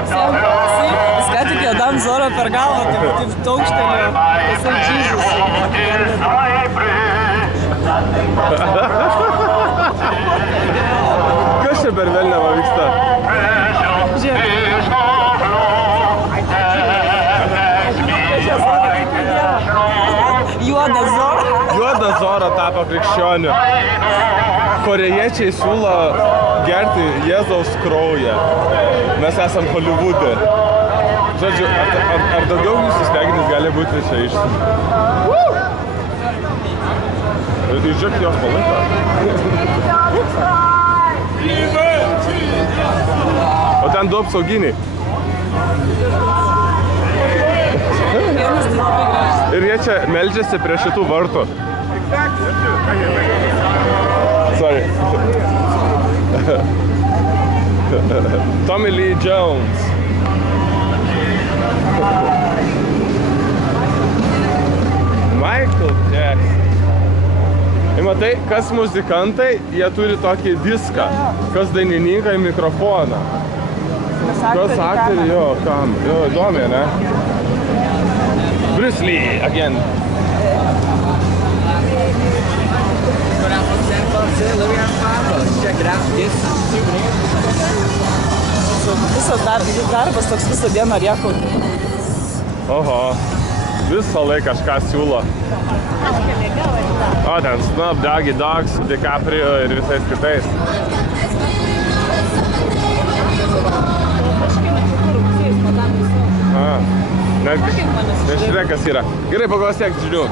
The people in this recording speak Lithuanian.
Jis ką tik Adam Zoro per galvą, taip taukštelėjo. Tiesiog džyžus. Kas čia per velniavą vyksta? Juoda Zora. Juoda Zora tapo krikščioniu. Korėjiečiai siūlo gerti Jėzaus kraują. Mes esam Holivude. Žodžiu, ar daugiau jūsų smegenys gali būti čia išsum? Žiūrėk, jos palaiko. O ten du apsauginiai. Ir jie čia meldžiasi prie šitų vartų. Sorry. Tommy Lee Jones. Michael Jackson. Ir matai, kas muzikantai, jie turi tokį diską, kas dainininkai mikrofoną. Kas aktoriai, jo, kam? Jo, įdomi, ne? Bruce Lee, again. Visas darbas toks visą dieną rėkauti. Oho, visą laiką kažką siūlo. O, ten Snoop Doggy Dogg su DiCaprio ir visais kitais. Nežiūrėk, kas yra. Gerai, pagalvos tiek žinių.